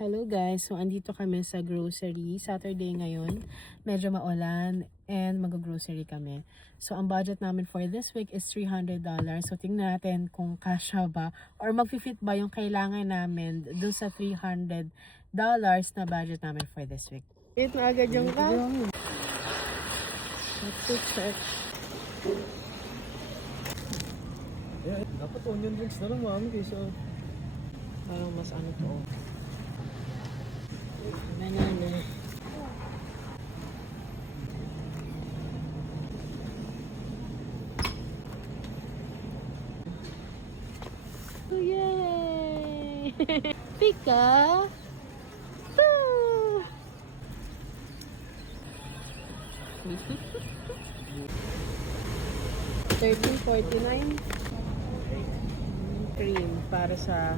Hello guys, so andito kami sa grocery. Saturday ngayon, medyo maulan and mag-grocery kami. So ang budget namin for this week is $300. So tingnan natin kung kasya ba or mag-fit ba yung kailangan namin dun sa $300 na budget namin for this week. Wait, maagad yung ka? Let's check. Yeah, dapat onion rings na lang mami kaysa Parang mas ano to. Banana. Oh, yay! Pika! $13.49 cream para sa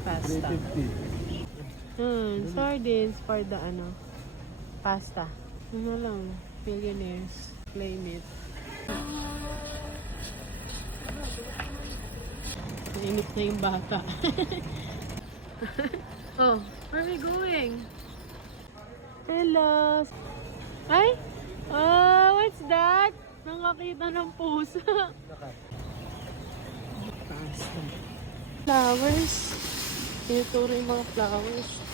pasta. 350. Sardines for the pasta. Ano lang, millionaires, claim it. Nainit na yung bata. Oh, where are we going? Hello! Ay! Oh, what's that? Nakakita ng pusa. Pasta. Flowers. Tinuturo yung mga flowers.